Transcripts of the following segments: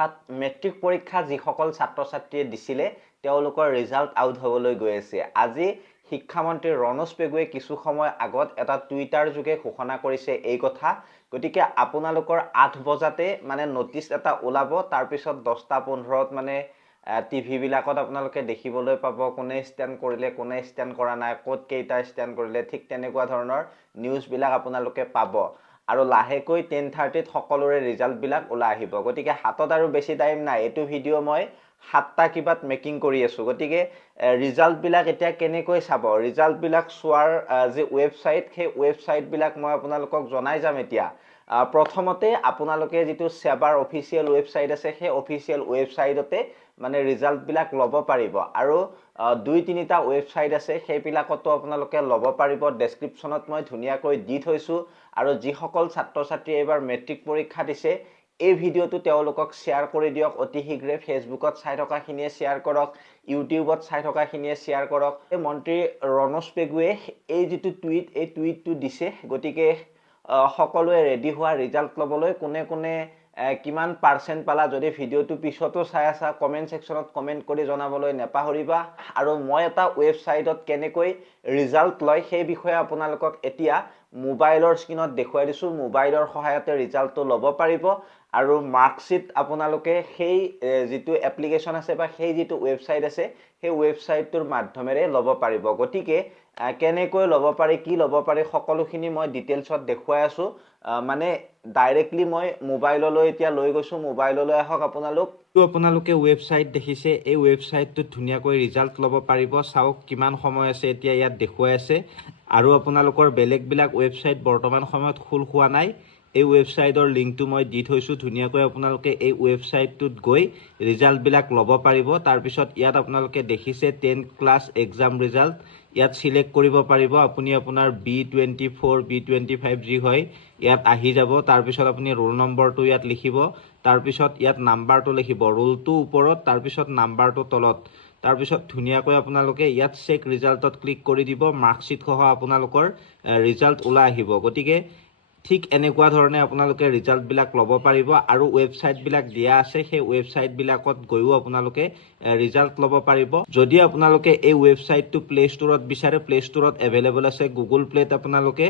অৰ্থাৎ মেট্ৰিক পৰীক্ষা যিসকল ছাত্ৰ ছাত্ৰীয়ে দিছিলে তেওঁলোকৰ ৰিজাল্ট আউট হ'বলৈ গৈ আছে। আজি শিক্ষামন্ত্ৰী ৰণোজ পেগুৱে কিছু সময় আগত এটা টুইটাৰ যোগে ঘোষণা কৰিছে এই কথা। গতিকে আপোনালোকৰ 8 বজাতে মানে নটিচ এটা ওলাব, তাৰপিছত 10:15ত মানে টিভি বিলাকত আপোনালোকে দেখিবলৈ পাব কোনে ষ্টেণ্ড কৰিলে কোনে ষ্টেণ্ড কৰা নাই, ক'ত কেইটা ষ্টেণ্ড কৰিলে, ঠিক তেনেকুৱা ধৰণৰ নিউজবিলাক আপোনালোকে পাব। আৰু লাহেকৈ 10:30ত সকলোৰে ৰিজাল্টবিলাক ওলাই আহিব। গতিকে হাতত আৰু বেছি টাইম নাই। এইটো ভিডিঅ' মই 7টা কিবাত মেকিং কৰি আছোঁ। গতিকে ৰিজাল্টবিলাক এতিয়া কেনেকৈ চাব, ৰিজাল্টবিলাক চোৱাৰ যি ৱেবছাইট, সেই ৱেবছাইটবিলাক মই আপোনালোকক জনাই যাম এতিয়া। প্ৰথমতে আপোনালোকে যিটো সেবাৰ অফিচিয়েল ৱেবছাইট আছে সেই অফিচিয়েল ৱেবছাইটতে মানে ৰিজাল্টবিলাক ল'ব পাৰিব। আৰু 2-3টা ৱেবছাইট আছে সেইবিলাকতো আপোনালোকে ল'ব পাৰিব। ডেছক্ৰিপশ্যনত মই ধুনীয়াকৈ দি থৈছোঁ। আৰু যিসকল ছাত্ৰ ছাত্ৰী এইবাৰ মেট্ৰিক পৰীক্ষা দিছে এই ভিডিঅ'টো তেওঁলোকক শ্বেয়াৰ কৰি দিয়ক অতি শীঘ্ৰে। ফেচবুকত চাই থকাখিনিয়ে শ্বেয়াৰ কৰক, ইউটিউবত চাই থকাখিনিয়ে শ্বেয়াৰ কৰক। মন্ত্ৰী ৰণোজ পেগুৱে এই যিটো টুইট, এই টুইটটো দিছে। গতিকে সকলোৱে ৰেডি হোৱা ৰিজাল্ট ল'বলৈ। কোনে কোনে কিমান পাৰ্চেণ্ট পালা, যদি ভিডিঅ'টো পিছতো চাই আছা কমেণ্ট ছেকশ্যনত কমেণ্ট কৰি জনাবলৈ নেপাহৰিবা। আৰু মই এটা ৱেবছাইটত কেনেকৈ ৰিজাল্ট লয় সেই বিষয়ে আপোনালোকক এতিয়া মোবাইলৰ স্ক্ৰীনত দেখুৱাই দিছোঁ। মোবাইলৰ সহায়তে ৰিজাল্টটো ল'ব পাৰিব। আৰু মাৰ্কশ্বিট আপোনালোকে সেই যিটো এপ্লিকেশ্যন আছে বা সেই যিটো ৱেবছাইট আছে সেই ৱেবছাইটটোৰ মাধ্যমেৰে ল'ব পাৰিব। গতিকে কেনেকৈ ল'ব পাৰি, কি ল'ব পাৰি, সকলোখিনি মই ডিটেইলছত দেখুৱাই আছোঁ। মানে ডাইৰেক্টলি মই মোবাইললৈ এতিয়া লৈ গৈছোঁ। মোবাইললৈ আহক আপোনালোকে ৱেবছাইট দেখিছে, এই ৱেবছাইটটোত ধুনীয়াকৈ ৰিজাল্ট ল'ব পাৰিব। চাওক কিমান সময় আছে, এতিয়া ইয়াত দেখুৱাই আছে। আৰু আপোনালোকৰ বেলেগবিলাক ৱেবছাইট বৰ্তমান সময়ত খোল খোৱা নাই। এই ৱেবছাইটৰ লিংকটো মই দি থৈছোঁ। ধুনীয়াকৈ আপোনালোকে এই ৱেবছাইটটোত গৈ ৰিজাল্টবিলাক ল'ব পাৰিব। তাৰপিছত ইয়াত আপোনালোকে দেখিছে 10th ক্লাছ এক্সাম ৰিজাল্ট, ইয়াত চিলেক্ট কৰিব পাৰিব। আপুনি আপোনাৰ B24, B25 যি হয় ইয়াত আহি যাব। তাৰপিছত আপুনি ৰোল নম্বৰটো ইয়াত লিখিব। তাৰপিছত ইয়াত নাম্বাৰটো লিখিব, ৰোলটো ওপৰত, তাৰপিছত নাম্বাৰটো তলত। তাৰপিছত ধুনীয়াকৈ আপোনালোকে ইয়াত চেক ৰিজাল্টত ক্লিক কৰি দিব। মাৰ্কশ্বিট সহ আপোনালোকৰ ৰিজাল্ট ওলাই আহিব। গতিকে ঠিক এনেকুৱা ধৰণে আপোনালোকে ৰিজাল্টবিলাক ল'ব পাৰিব। আৰু ৱেবছাইটবিলাক দিয়া আছে, সেই ৱেবছাইটবিলাকত গৈও আপোনালোকে ৰিজাল্ট ল'ব পাৰিব। যদি আপোনালোকে এই ৱেবছাইটটো প্লে ষ্ট'ৰত বিচাৰে, প্লে ষ্ট'ৰত এভেইলেবল আছে। গুগল প্লেত আপোনালোকে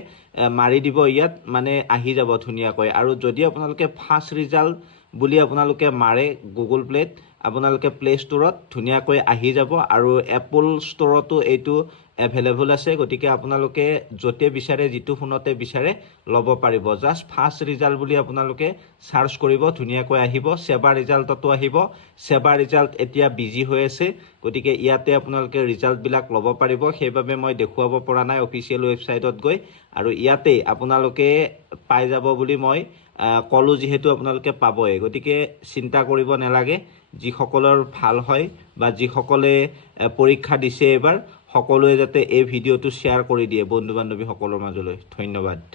মাৰি দিব, ইয়াত মানে আহি যাব ধুনীয়াকৈ। আৰু যদি আপোনালোকে ফাৰ্ষ্ট ৰিজাল্ট বুলি আপোনালোকে মাৰে গুগল প্লেত, আপোনালোকে প্লে ষ্ট'ৰত ধুনীয়াকৈ আহি যাব। আৰু এপল ষ্ট'ৰতো এইটো এভেইলেবল আছে। গতিকে আপোনালোকে য'তে বিচাৰে, যিটো ফোনতে বিচাৰে ল'ব পাৰিব। জাষ্ট ফাৰ্ষ্ট ৰিজাল্ট বুলি আপোনালোকে চাৰ্চ কৰিব, ধুনীয়াকৈ আহিব। সেবা ৰিজাল্টতো আহিব। সেবা ৰিজাল্ট এতিয়া বিজি হৈ আছে, গতিকে ইয়াতে আপোনালোকে ৰিজাল্টবিলাক ল'ব পাৰিব। সেইবাবে মই দেখুৱাব পৰা নাই অফিচিয়েল ৱেবছাইটত গৈ। আৰু ইয়াতে আপোনালোকে পাই যাব বুলি মই ক'লোঁ, যিহেতু আপোনালোকে পাবই। গতিকে চিন্তা কৰিব নালাগে। যিসকলৰ ভাল হয় বা যিসকলে পৰীক্ষা দিছে এইবাৰ, সকলোৱে যাতে এই ভিডিঅ'টো শ্বেয়াৰ কৰি দিয়ে বন্ধু বান্ধৱীসকলৰ মাজলৈ। ধন্যবাদ।